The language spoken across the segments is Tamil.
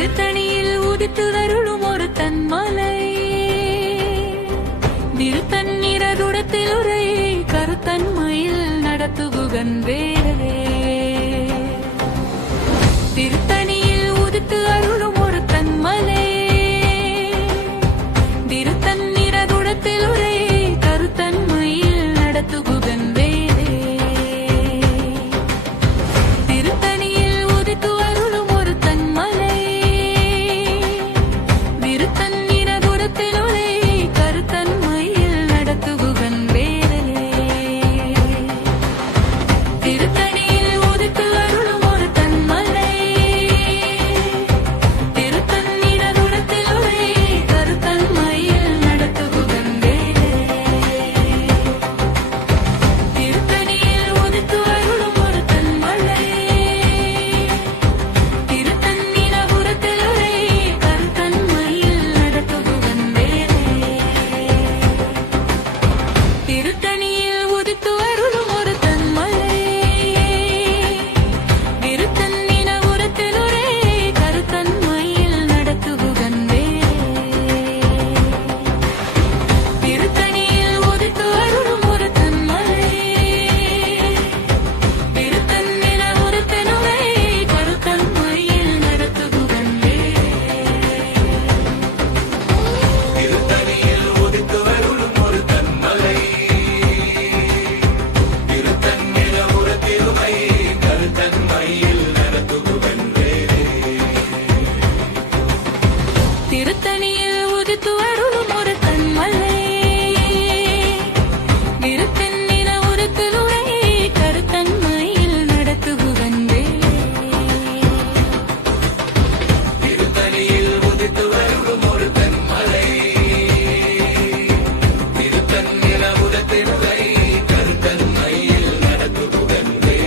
திருத்தணியில் உதித்து அருளும் ஒரு தன்மலை திருத்தன்னிரதுடத்தில் உரை கருத்தன்மையில் நடத்துகுகன்றே திருத்தணியில் உதித்து அருளும் ஒரு தன்மலை திருத்தன்னிரதுடத்தில் உரை கருத்தன்மையில் நடத்துகுகன்றே திருத்தணியில் உதித்து அருளும் ஒரு தன்மலை திருத்தன்னிரதுடத்தில் உரை கருத்தன்மையில் நடத்துகுகன்றே திருத்தணியில் உதித்து அருளும் ஒரு தன்மலை திருத்தன்னிரதுடத்தில் உரை கருத்தன்மையில் நடத்துகுகன்றே திருத்தணியில் உதித்து அருளும் ஒரு தன்மலை திருத்தன்னிரதுடத்தில் உரை கருத்தன்மையில் நடத்துகுகன்றே திருத்தணியில் உதித்து அருளும் ஒரு தன்மலை திருத்தன்னிரதுடத்தில் உரை கருத்தன்மையில் நடத்துகுகன்றே திருத்தணியில் உதித்து அருளும் ஒரு தன்மலை திருத்தன்னிரதுடத்தில் உரை கருத்தன்மையில் நடத்துகுகன்றே திருத்தணியில் உதித்து அருளும் ஒரு தன்மலை திருத்தன்னிரதுடத்தில் உரை கருத்தன்மையில் நடத்துகுகன்றே திருத்தணியில் உதித்து அருளும் ஒரு தன்மலை திருத்தன்னிரதுடத்தில் உரை கருத்தன்மையில் நடத்துகுகன்றே திருத்தணியில் உதித்து அருளும் ஒரு தன்மலை திருத்தன்னிரதுடத்தில் உரை கருத்தன்மையில் நடத்துகுகன்றே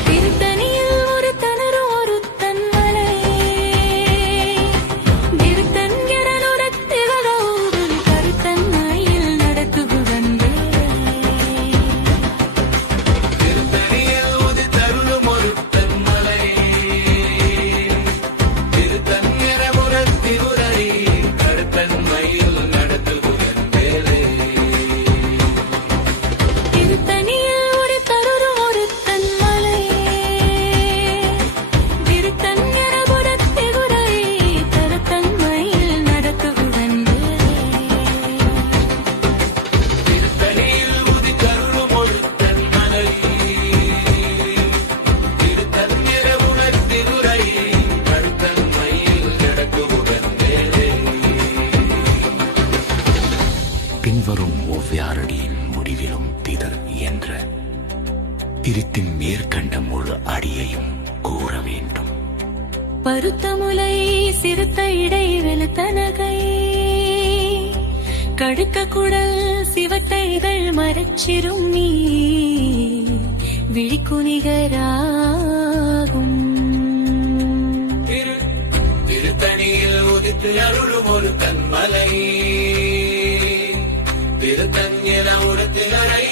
திருத்தணியில் ஒரு தனரும் ஒரு தன்மலை திருத்தன்னிரதுடத்தில் உரை கருத்தன்மையில் நடத்துகுகன்றே திருத்தணியில் உதித்தருளும் ஒரு தன்மலை திருத்தன்னிரதுடத்தில் உரை கருத்தன்மையில் நடத்துகுகன்றே திருத்தணியில் உதித்தருளும் ஒரு தன்மலை திருத்தன்னிரதுடத்தில் உரை கருத்தன்மையில் நடத்துகுகன்றே திருத்தணியில் உதித்தருளும் ஒரு தன்மலை திருத்தன்னிரதுடத்தில் உரை கருத்தன்மையில் நடத்துகுகன்றே பின்வரும் ஒவ்வாறடியின் முடிவிலும் திதர் என்ற திருத்தின் மேற்கண்ட முழு அடியையும் கூற வேண்டும். பருத்தமுலை சிறுத்த இடை வெளுத்தனகை கடுக்க குடல் சிவட்டைகள் மரச்சிரும் நீ விழிக்குனிகராகும் திருத்தணியில் உதித்து அருளும் ஒரு தன்மலை திருத்தன்னிரதுடத்தில் உரை